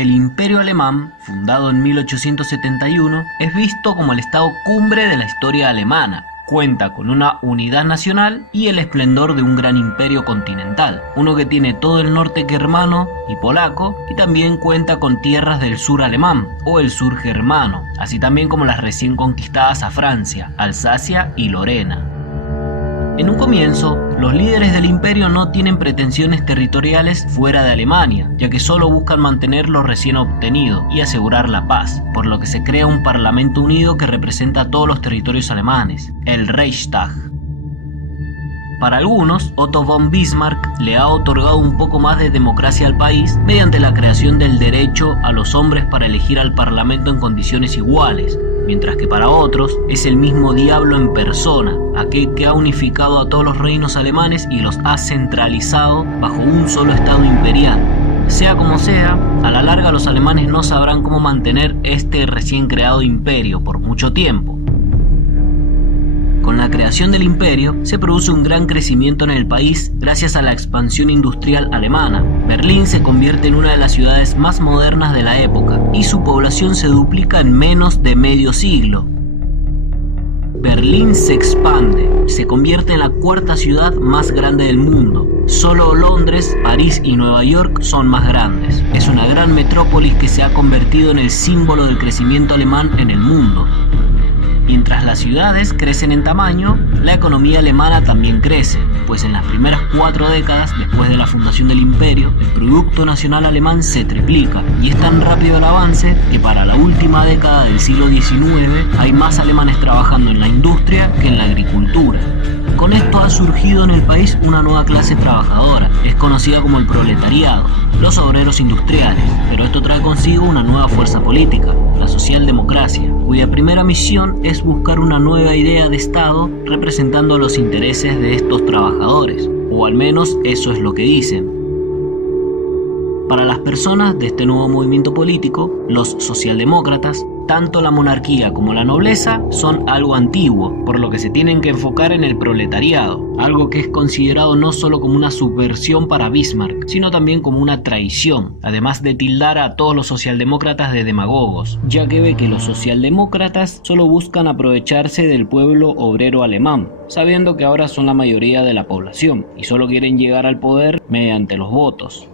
El Imperio Alemán, fundado en 1871, es visto como el estado cumbre de la historia alemana. Cuenta con una unidad nacional y el esplendor de un gran imperio continental, uno que tiene todo el norte germano y polaco, y también cuenta con tierras del sur alemán o el sur germano, así también como las recién conquistadas a Francia, Alsacia y Lorena. En un comienzo, los líderes del imperio no tienen pretensiones territoriales fuera de Alemania, ya que solo buscan mantener lo recién obtenido y asegurar la paz, por lo que se crea un parlamento unido que representa a todos los territorios alemanes, el Reichstag. Para algunos, Otto von Bismarck le ha otorgado un poco más de democracia al país mediante la creación del derecho a los hombres para elegir al parlamento en condiciones iguales, mientras que para otros es el mismo diablo en persona, aquel que ha unificado a todos los reinos alemanes y los ha centralizado bajo un solo estado imperial. Sea como sea, a la larga los alemanes no sabrán cómo mantener este recién creado imperio por mucho tiempo. Con la creación del imperio se produce un gran crecimiento en el país gracias a la expansión industrial alemana. Berlín se convierte en una de las ciudades más modernas de la época y su población se duplica en menos de medio siglo. Berlín se expande, se convierte en la cuarta ciudad más grande del mundo. Solo Londres, París y Nueva York son más grandes. Es una gran metrópolis que se ha convertido en el símbolo del crecimiento alemán en el mundo. Mientras las ciudades crecen en tamaño, la economía alemana también crece, pues en las primeras 4 décadas después de la fundación del imperio, el Producto Nacional Alemán se triplica, y es tan rápido el avance que para la última década del siglo XIX hay más alemanes trabajando en la industria que en la agricultura. Con esto ha surgido en el país una nueva clase trabajadora, es conocida como el proletariado, los obreros industriales, pero esto trae consigo una nueva fuerza política, la socialdemocracia, cuya primera misión es buscar una nueva idea de Estado representando los intereses de estos trabajadores, o al menos eso es lo que dicen. Para las personas de este nuevo movimiento político, los socialdemócratas, tanto la monarquía como la nobleza son algo antiguo, por lo que se tienen que enfocar en el proletariado, algo que es considerado no solo como una subversión para Bismarck, sino también como una traición, además de tildar a todos los socialdemócratas de demagogos, ya que ve que los socialdemócratas solo buscan aprovecharse del pueblo obrero alemán, sabiendo que ahora son la mayoría de la población y solo quieren llegar al poder mediante los votos.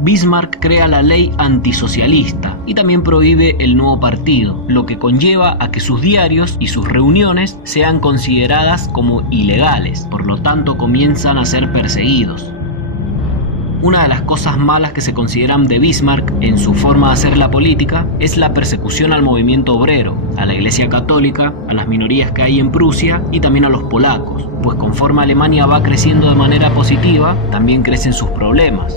Bismarck crea la ley antisocialista y también prohíbe el nuevo partido, lo que conlleva a que sus diarios y sus reuniones sean consideradas como ilegales, por lo tanto comienzan a ser perseguidos. Una de las cosas malas que se consideran de Bismarck en su forma de hacer la política es la persecución al movimiento obrero, a la Iglesia Católica, a las minorías que hay en Prusia y también a los polacos, pues conforme Alemania va creciendo de manera positiva, también crecen sus problemas.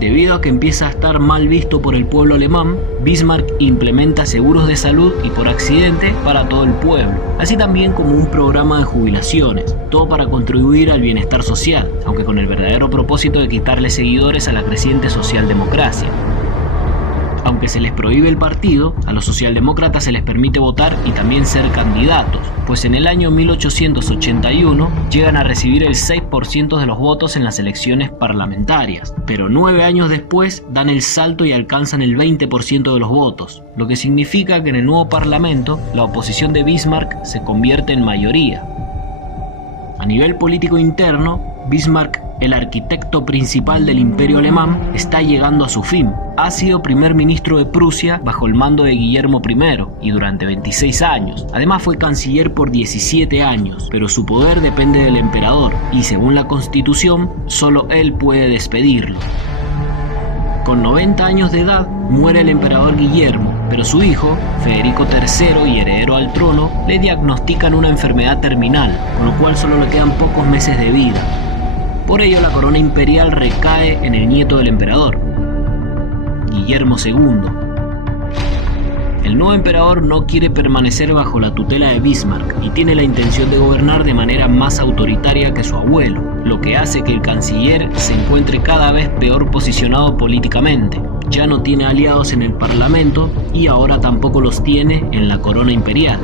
Debido a que empieza a estar mal visto por el pueblo alemán, Bismarck implementa seguros de salud y por accidente para todo el pueblo, así también como un programa de jubilaciones, todo para contribuir al bienestar social, aunque con el verdadero propósito de quitarle seguidores a la creciente socialdemocracia. Aunque se les prohíbe el partido, a los socialdemócratas se les permite votar y también ser candidatos, pues en el año 1881 llegan a recibir el 6% de los votos en las elecciones parlamentarias, pero 9 años después dan el salto y alcanzan el 20% de los votos, lo que significa que en el nuevo parlamento la oposición de Bismarck se convierte en mayoría. A nivel político interno, Bismarck, el arquitecto principal del Imperio Alemán, está llegando a su fin. Ha sido primer ministro de Prusia bajo el mando de Guillermo I y durante 26 años. Además fue canciller por 17 años, pero su poder depende del emperador y según la Constitución, solo él puede despedirlo. Con 90 años de edad muere el emperador Guillermo, pero su hijo, Federico III y heredero al trono, le diagnostican una enfermedad terminal, con lo cual solo le quedan pocos meses de vida. Por ello la corona imperial recae en el nieto del emperador, Guillermo II. El nuevo emperador no quiere permanecer bajo la tutela de Bismarck y tiene la intención de gobernar de manera más autoritaria que su abuelo, lo que hace que el canciller se encuentre cada vez peor posicionado políticamente. Ya no tiene aliados en el parlamento y ahora tampoco los tiene en la corona imperial.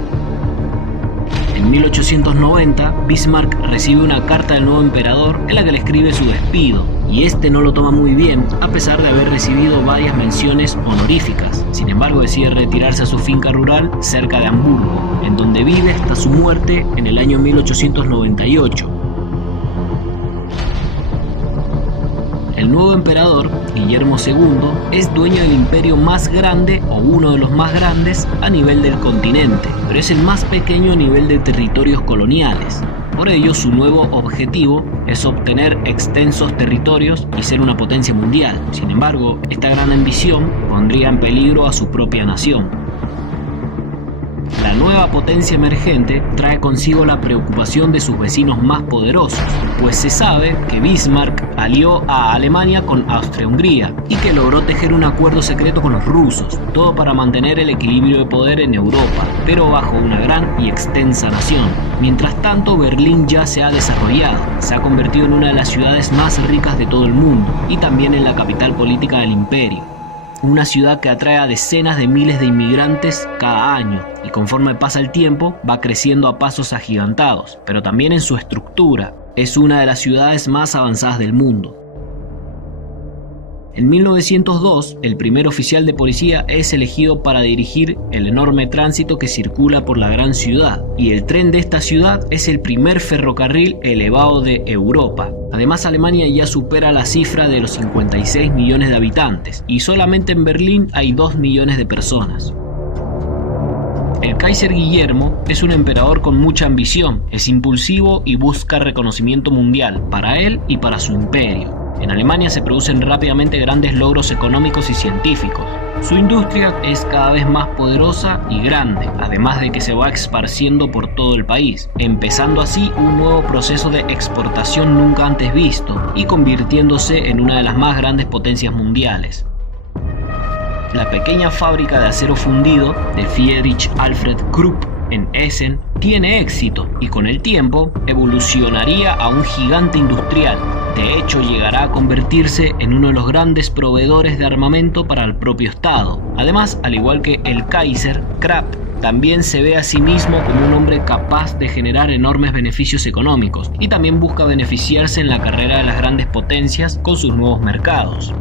En 1890, Bismarck recibe una carta del nuevo emperador en la que le escribe su despido, y este no lo toma muy bien, a pesar de haber recibido varias menciones honoríficas. Sin embargo, decide retirarse a su finca rural cerca de Hamburgo, en donde vive hasta su muerte en el año 1898. El nuevo emperador, Guillermo II, es dueño del imperio más grande o uno de los más grandes a nivel del continente, pero es el más pequeño a nivel de territorios coloniales. Por ello, su nuevo objetivo es obtener extensos territorios y ser una potencia mundial. Sin embargo, esta gran ambición pondría en peligro a su propia nación. La nueva potencia emergente trae consigo la preocupación de sus vecinos más poderosos, pues se sabe que Bismarck alió a Alemania con Austria-Hungría y que logró tejer un acuerdo secreto con los rusos, todo para mantener el equilibrio de poder en Europa, pero bajo una gran y extensa nación. Mientras tanto, Berlín ya se ha desarrollado, se ha convertido en una de las ciudades más ricas de todo el mundo y también en la capital política del imperio. Una ciudad que atrae a decenas de miles de inmigrantes cada año y conforme pasa el tiempo va creciendo a pasos agigantados, pero también en su estructura. Es una de las ciudades más avanzadas del mundo. En 1902, el primer oficial de policía es elegido para dirigir el enorme tránsito que circula por la gran ciudad, y el tren de esta ciudad es el primer ferrocarril elevado de Europa. Además, Alemania ya supera la cifra de los 56 millones de habitantes, y solamente en Berlín hay 2 millones de personas. El Kaiser Guillermo es un emperador con mucha ambición, es impulsivo y busca reconocimiento mundial para él y para su imperio. En Alemania se producen rápidamente grandes logros económicos y científicos. Su industria es cada vez más poderosa y grande, además de que se va esparciendo por todo el país, empezando así un nuevo proceso de exportación nunca antes visto y convirtiéndose en una de las más grandes potencias mundiales. La pequeña fábrica de acero fundido de Friedrich Alfred Krupp en Essen tiene éxito y con el tiempo evolucionaría a un gigante industrial. De hecho, llegará a convertirse en uno de los grandes proveedores de armamento para el propio Estado. Además, al igual que el Kaiser, Krupp también se ve a sí mismo como un hombre capaz de generar enormes beneficios económicos y también busca beneficiarse en la carrera de las grandes potencias con sus nuevos mercados.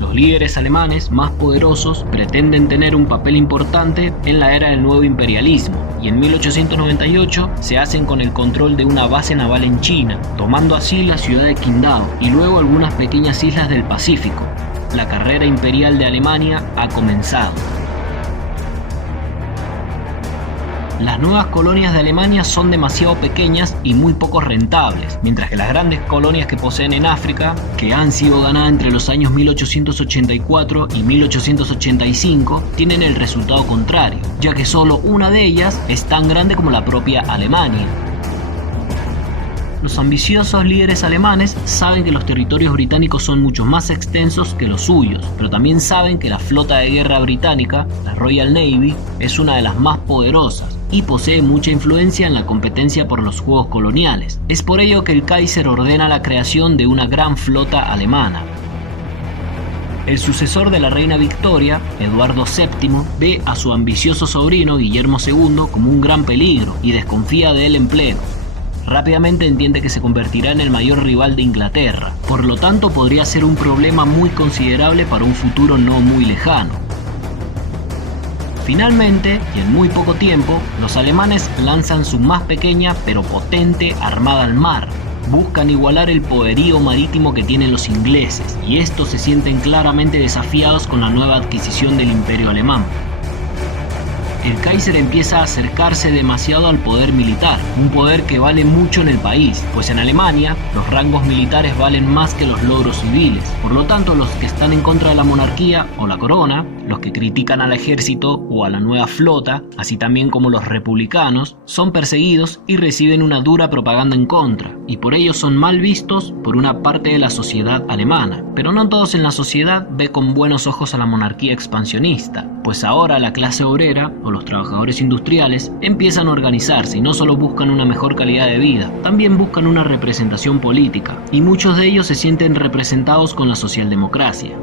Los líderes alemanes más poderosos pretenden tener un papel importante en la era del nuevo imperialismo y en 1898 se hacen con el control de una base naval en China, tomando así la ciudad de Qingdao y luego algunas pequeñas islas del Pacífico. La carrera imperial de Alemania ha comenzado. Las nuevas colonias de Alemania son demasiado pequeñas y muy poco rentables, mientras que las grandes colonias que poseen en África, que han sido ganadas entre los años 1884 y 1885, tienen el resultado contrario, ya que solo una de ellas es tan grande como la propia Alemania. Los ambiciosos líderes alemanes saben que los territorios británicos son mucho más extensos que los suyos, pero también saben que la flota de guerra británica, la Royal Navy, es una de las más poderosas y posee mucha influencia en la competencia por los juegos coloniales. Es por ello que el Kaiser ordena la creación de una gran flota alemana. El sucesor de la reina Victoria, Eduardo VII, ve a su ambicioso sobrino Guillermo II como un gran peligro y desconfía de él en pleno. Rápidamente entiende que se convertirá en el mayor rival de Inglaterra, por lo tanto podría ser un problema muy considerable para un futuro no muy lejano. Finalmente, y en muy poco tiempo, los alemanes lanzan su más pequeña pero potente armada al mar. Buscan igualar el poderío marítimo que tienen los ingleses, y estos se sienten claramente desafiados con la nueva adquisición del Imperio Alemán. El Kaiser empieza a acercarse demasiado al poder militar, un poder que vale mucho en el país, pues en Alemania los rangos militares valen más que los logros civiles. Por lo tanto, los que están en contra de la monarquía o la corona, los que critican al ejército o a la nueva flota, así también como los republicanos, son perseguidos y reciben una dura propaganda en contra, y por ello son mal vistos por una parte de la sociedad alemana. Pero no todos en la sociedad ve con buenos ojos a la monarquía expansionista, pues ahora la clase obrera o los trabajadores industriales empiezan a organizarse y no solo buscan una mejor calidad de vida, también buscan una representación política, y muchos de ellos se sienten representados con la socialdemocracia.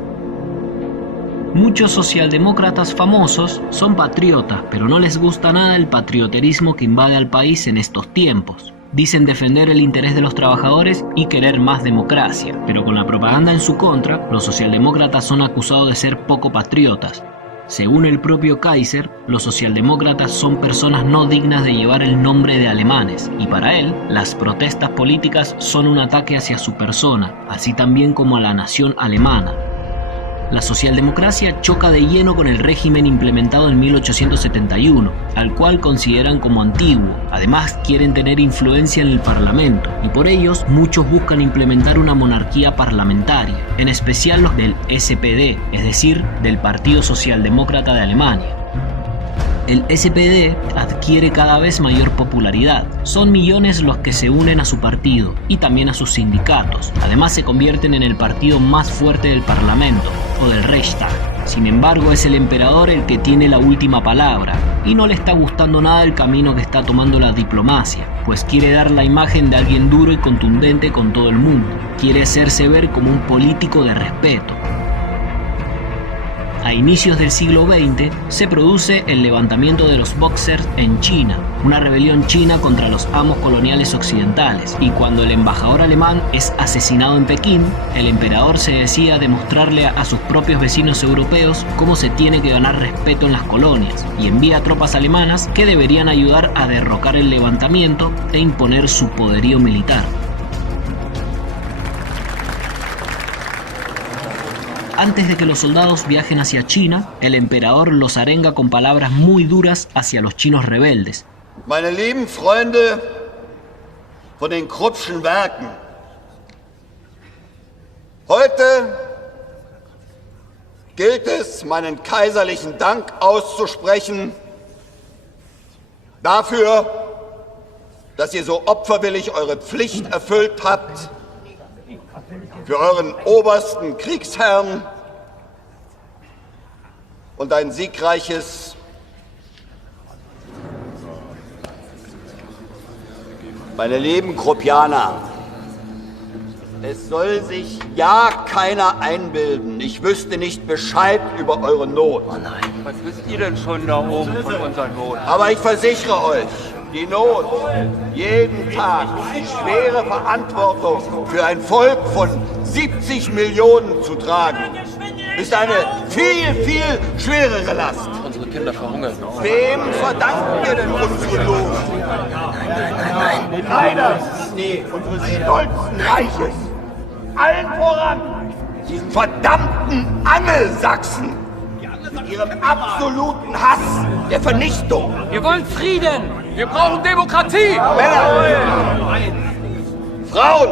Muchos socialdemócratas famosos son patriotas, pero no les gusta nada el patrioterismo que invade al país en estos tiempos. Dicen defender el interés de los trabajadores y querer más democracia, pero con la propaganda en su contra, los socialdemócratas son acusados de ser poco patriotas. Según el propio Kaiser, los socialdemócratas son personas no dignas de llevar el nombre de alemanes, y para él, las protestas políticas son un ataque hacia su persona, así también como a la nación alemana. La socialdemocracia choca de lleno con el régimen implementado en 1871, al cual consideran como antiguo. Además, quieren tener influencia en el Parlamento, y por ellos muchos buscan implementar una monarquía parlamentaria, en especial los del SPD, es decir, del Partido Socialdemócrata de Alemania. El SPD adquiere cada vez mayor popularidad. Son millones los que se unen a su partido y también a sus sindicatos. Además se convierten en el partido más fuerte del Parlamento, o del Reichstag. Sin embargo, es el emperador el que tiene la última palabra, y no le está gustando nada el camino que está tomando la diplomacia, pues quiere dar la imagen de alguien duro y contundente con todo el mundo. Quiere hacerse ver como un político de respeto. A inicios del siglo XX se produce el levantamiento de los Boxers en China, una rebelión china contra los amos coloniales occidentales, y cuando el embajador alemán es asesinado en Pekín, el emperador se decide a demostrarle a sus propios vecinos europeos cómo se tiene que ganar respeto en las colonias, y envía tropas alemanas que deberían ayudar a derrocar el levantamiento e imponer su poderío militar. Antes de que los soldados viajen hacia China, el emperador los arenga con palabras muy duras hacia los chinos rebeldes. Meine lieben Freunde von den Kruppschen Werken, heute gilt es, meinen kaiserlichen Dank auszusprechen dafür, dass ihr so opferwillig eure Pflicht erfüllt habt, für euren obersten Kriegsherrn und ein siegreiches, meine lieben Kruppianer, es soll sich ja keiner einbilden, ich wüsste nicht Bescheid über eure Not. Oh nein. Was wisst ihr denn schon da oben von unserer Not? Aber ich versichere euch, die Not, jeden Tag die schwere Verantwortung für ein Volk von 70 Millionen zu tragen, ist eine viel, viel schwerere Last. Unsere Kinder verhungern. Wem verdanken wir denn unsere Not? Nein. Den Dynastie unseres stolzen Reiches. Allen voran diesen verdammten Angelsachsen mit ihrem absoluten Hass der Vernichtung. Wir wollen Frieden. Wir brauchen Demokratie. Männer, Frauen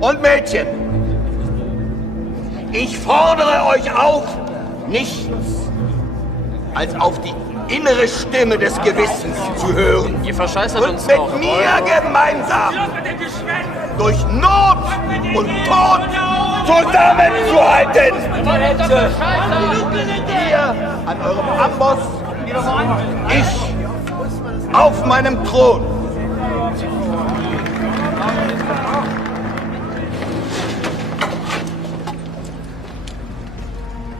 und Mädchen, ich fordere euch auf, nichts als auf die innere Stimme des Gewissens zu hören. Ihr verscheißert Und uns mit doch. mir gemeinsam durch Not und Tod zusammenzuhalten. Ihr an eurem Amboss, ich auf meinem Thron.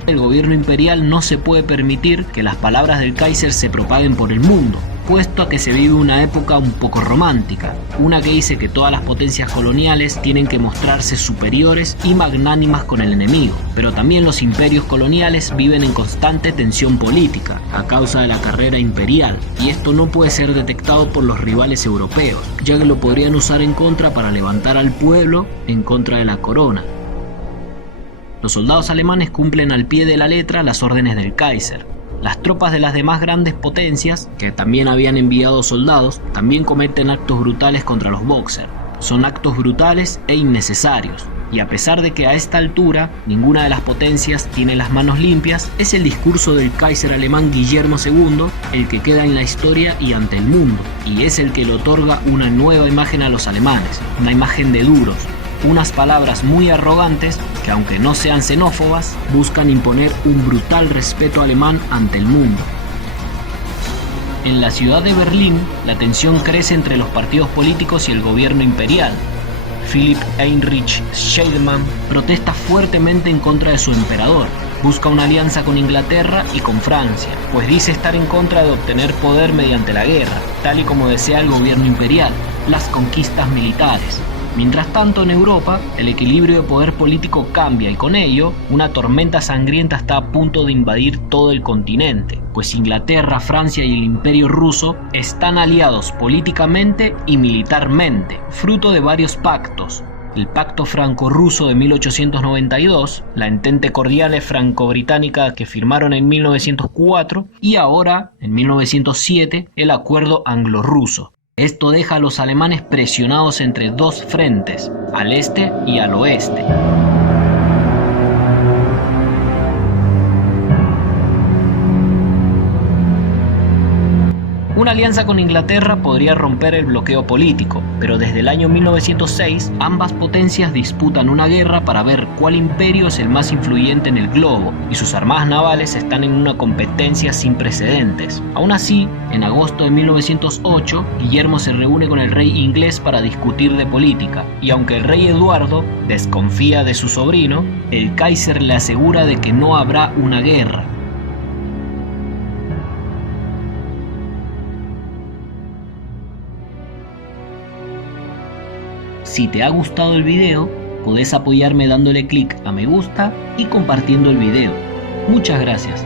El gobierno imperial no se puede permitir que las palabras del Kaiser se propaguen por el mundo, puesto a que se vive una época un poco romántica, una que dice que todas las potencias coloniales tienen que mostrarse superiores y magnánimas con el enemigo, pero también los imperios coloniales viven en constante tensión política a causa de la carrera imperial, y esto no puede ser detectado por los rivales europeos, ya que lo podrían usar en contra para levantar al pueblo en contra de la corona. Los soldados alemanes cumplen al pie de la letra las órdenes del Kaiser. Las tropas de las demás grandes potencias, que también habían enviado soldados, también cometen actos brutales contra los Boxer. Son actos brutales e innecesarios, y a pesar de que a esta altura ninguna de las potencias tiene las manos limpias, es el discurso del Kaiser alemán Guillermo II el que queda en la historia y ante el mundo, y es el que le otorga una nueva imagen a los alemanes, una imagen de duros, unas palabras muy arrogantes que, aunque no sean xenófobas, buscan imponer un brutal respeto alemán ante el mundo. En la ciudad de Berlín, la tensión crece entre los partidos políticos y el gobierno imperial. Philipp Heinrich Scheidemann protesta fuertemente en contra de su emperador, busca una alianza con Inglaterra y con Francia, pues dice estar en contra de obtener poder mediante la guerra, tal y como desea el gobierno imperial, las conquistas militares. Mientras tanto, en Europa, el equilibrio de poder político cambia y con ello, una tormenta sangrienta está a punto de invadir todo el continente, pues Inglaterra, Francia y el Imperio ruso están aliados políticamente y militarmente, fruto de varios pactos. El Pacto Franco-Ruso de 1892, la Entente Cordiale Franco-Británica que firmaron en 1904 y ahora, en 1907, el Acuerdo Anglo-Ruso. Esto deja a los alemanes presionados entre dos frentes, al este y al oeste. Una alianza con Inglaterra podría romper el bloqueo político, pero desde el año 1906 ambas potencias disputan una guerra para ver cuál imperio es el más influyente en el globo, y sus armadas navales están en una competencia sin precedentes. Aún así, en agosto de 1908, Guillermo se reúne con el rey inglés para discutir de política, y aunque el rey Eduardo desconfía de su sobrino, el Kaiser le asegura de que no habrá una guerra. Si te ha gustado el video, podés apoyarme dándole clic a me gusta y compartiendo el video. Muchas gracias.